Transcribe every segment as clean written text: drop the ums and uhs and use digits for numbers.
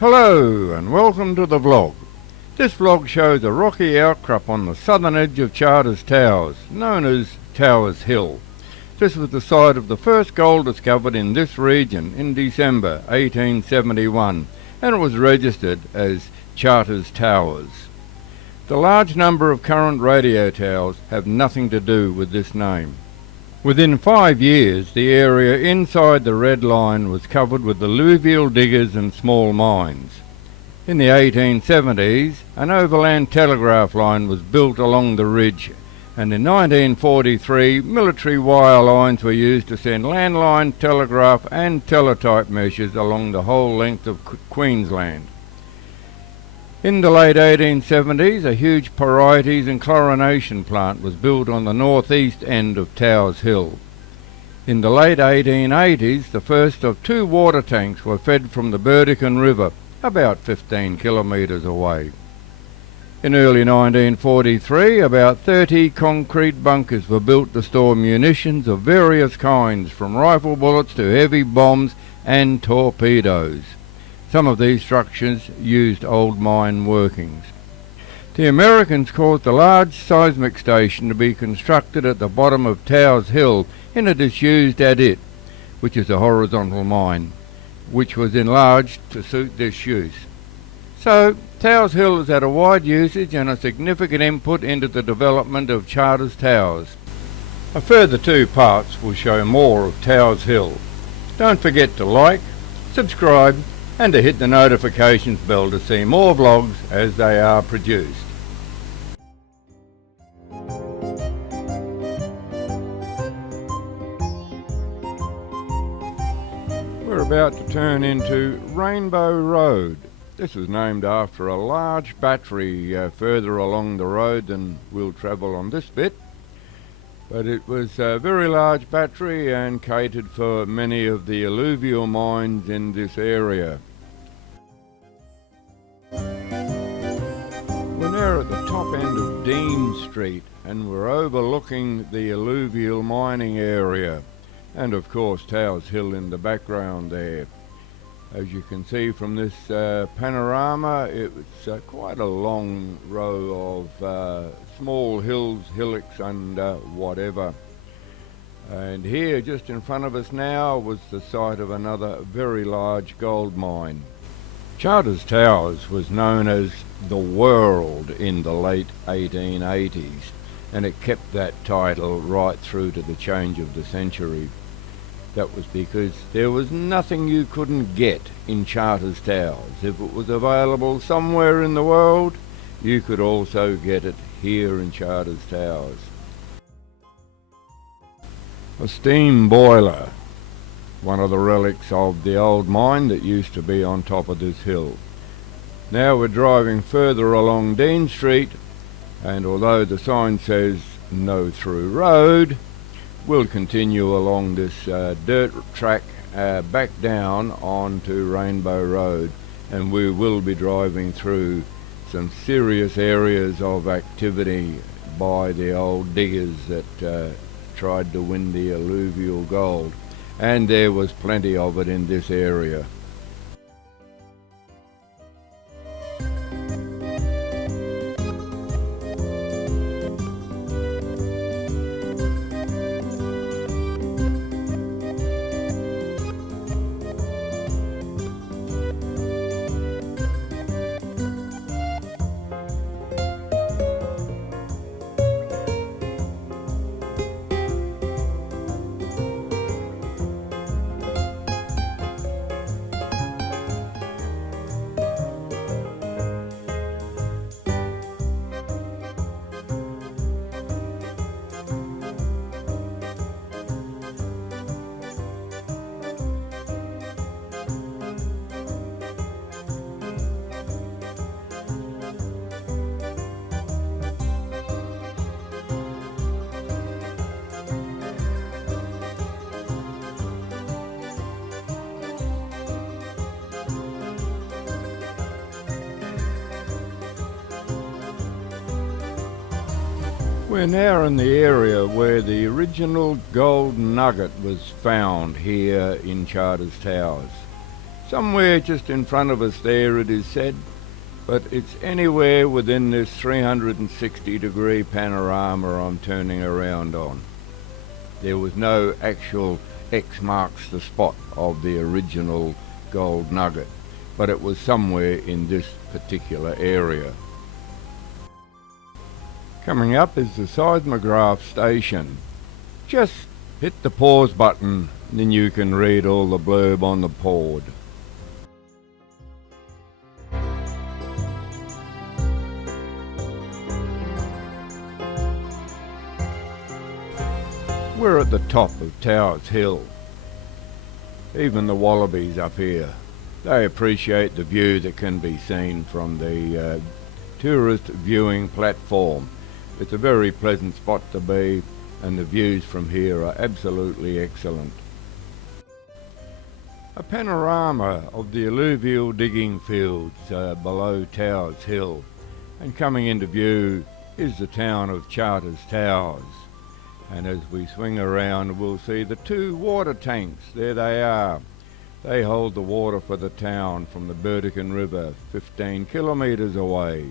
Hello and welcome to the vlog. This vlog shows a rocky outcrop on the southern edge of Charters Towers, known as Towers Hill. This was the site of the first gold discovered in this region in December 1871, and it was registered as Charters Towers. The large number of current radio towers have nothing to do with this name. Within 5 years, the area inside the red line was covered with alluvial diggers and small mines. In the 1870s, an overland telegraph line was built along the ridge, and in 1943, military wire lines were used to send landline, telegraph and teletype messages along the whole length of Queensland. In the late 1870s, a huge pyrites and chlorination plant was built on the northeast end of Towers Hill. In the late 1880s, the first of 2 water tanks were fed from the Burdekin River, about 15 kilometres away. In early 1943, about 30 concrete bunkers were built to store munitions of various kinds, from rifle bullets to heavy bombs and torpedoes. Some of these structures used old mine workings. The Americans caused a large seismic station to be constructed at the bottom of Towers Hill in a disused adit, which is a horizontal mine, which was enlarged to suit this use. So, Towers Hill has had a wide usage and a significant input into the development of Charters Towers. A further 2 parts will show more of Towers Hill. Don't forget to like, subscribe, and to hit the notifications bell to see more vlogs as they are produced. We're about to turn into Rainbow Road. This was named after a large battery further along the road than we'll travel on this bit. But it was a very large battery and catered for many of the alluvial mines in this area. We're now at the top end of Dean Street and we're overlooking the alluvial mining area, and of course Towers Hill in the background there. As you can see from this panorama, it's quite a long row of small hills, hillocks and whatever. And here just in front of us now was the site of another very large gold mine. Charters Towers was known as the World in the late 1880s, and it kept that title right through to the change of the century. That was because there was nothing you couldn't get in Charters Towers. If it was available somewhere in the world, you could also get it here in Charters Towers. A steam boiler, one of the relics of the old mine that used to be on top of this hill. Now we're driving further along Dean Street, and although the sign says no through road, we'll continue along this dirt track back down onto Rainbow Road, and we will be driving through some serious areas of activity by the old diggers that tried to win the alluvial gold, and there was plenty of it in this area. We're now in the area where the original gold nugget was found here in Charters Towers. Somewhere just in front of us there, it is said, but it's anywhere within this 360-degree panorama I'm turning around on. There was no actual X marks the spot of the original gold nugget, but it was somewhere in this particular area. Coming up is the seismograph station. Just hit the pause button, then you can read all the blurb on the board. We're at the top of Towers Hill. Even the wallabies up here, they appreciate the view that can be seen from the tourist viewing platform. It's a very pleasant spot to be, and the views from here are absolutely excellent. A panorama of the alluvial digging fields below Towers Hill, and coming into view is the town of Charters Towers. And as we swing around, we'll see the two water tanks. There they are. They hold the water for the town from the Burdekin River, 15 kilometres away.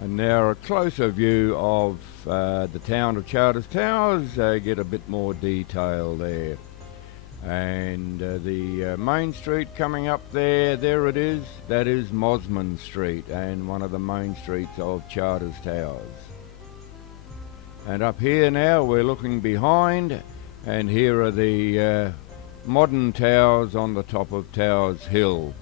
And now a closer view of the town of Charters Towers, get a bit more detail there. And the main street coming up there it is. That is Mosman Street, and one of the main streets of Charters Towers. And up here now we're looking behind, and here are the modern towers on the top of Towers Hill.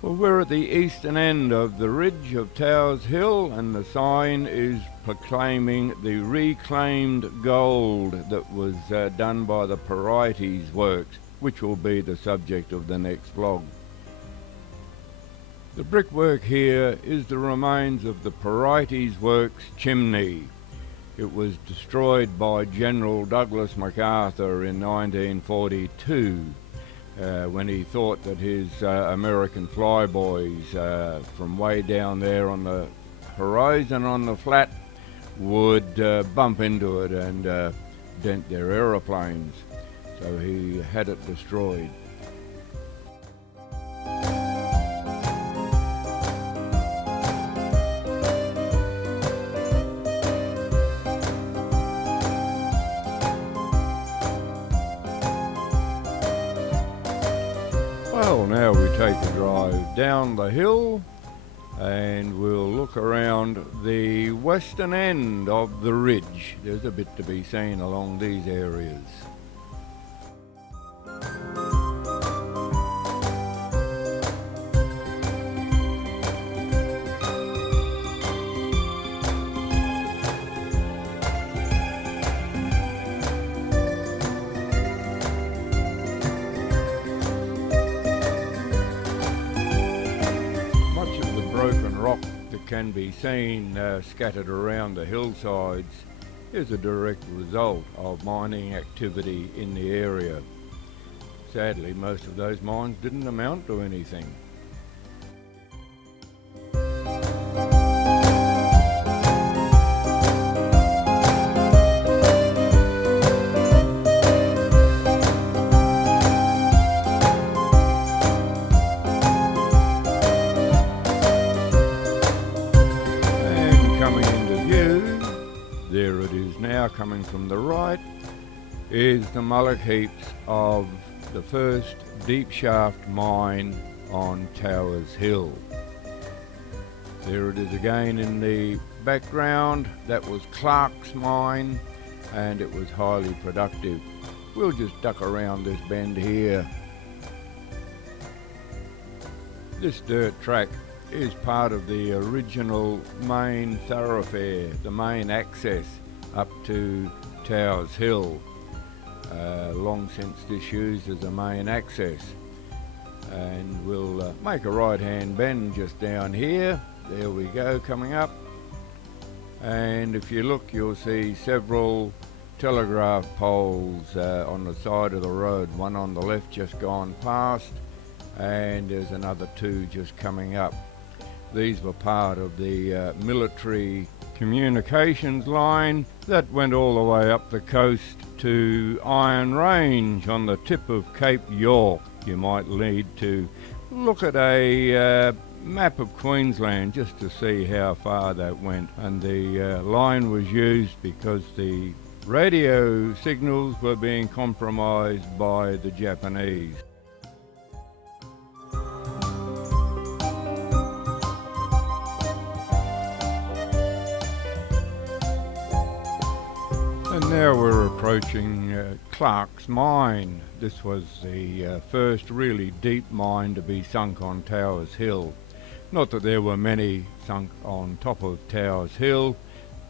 Well, we're at the eastern end of the ridge of Towers Hill, and the sign is proclaiming the reclaimed gold that was done by the Pt1The works, which will be the subject of the next vlog. The brickwork here is the remains of the Pt1The works chimney. It was destroyed by General Douglas MacArthur in 1942. When he thought that his American flyboys from way down there on the horizon on the flat would bump into it and dent their aeroplanes. So he had it destroyed. Well, now we take a drive down the hill and we'll look around the western end of the ridge. There's a bit to be seen along these areas. Broken rock that can be seen scattered around the hillsides is a direct result of mining activity in the area. Sadly, most of those mines didn't amount to anything. There it is now, coming from the right, is the mullock heaps of the first deep shaft mine on Towers Hill. There it is again in the background. That was Clark's mine, and it was highly productive. We'll just duck around this bend here. This dirt track is part of the original main thoroughfare, the main access up to Towers Hill. Long since disused as a main access. And we'll make a right hand bend just down here. There we go, coming up. And if you look, you'll see several telegraph poles on the side of the road. One on the left just gone past, and there's another two just coming up. These were part of the military communications line that went all the way up the coast to Iron Range on the tip of Cape York. You might need to look at a map of Queensland just to see how far that went, and the line was used because the radio signals were being compromised by the Japanese. And now we're approaching Clark's mine. This was the first really deep mine to be sunk on Towers Hill. Not that there were many sunk on top of Towers Hill.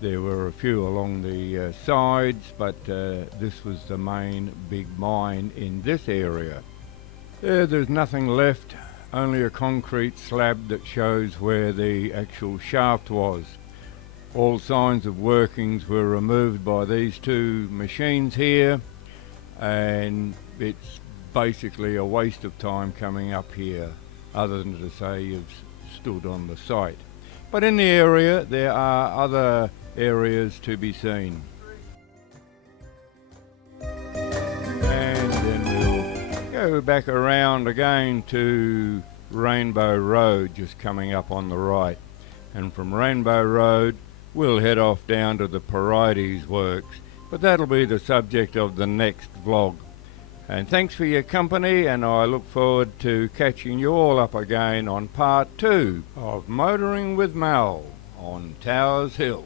There were a few along the sides, but this was the main big mine in this area. There's nothing left, only a concrete slab that shows where the actual shaft was. All signs of workings were removed by these two machines here, and it's basically a waste of time coming up here, other than to say you've stood on the site. But in the area there are other areas to be seen. And then we'll go back around again to Rainbow Road, just coming up on the right. And from Rainbow Road we'll head off down to the Pt1The works, but that'll be the subject of the next vlog. And thanks for your company, and I look forward to catching you all up again on part 2 of Motoring with Mal on Towers Hill.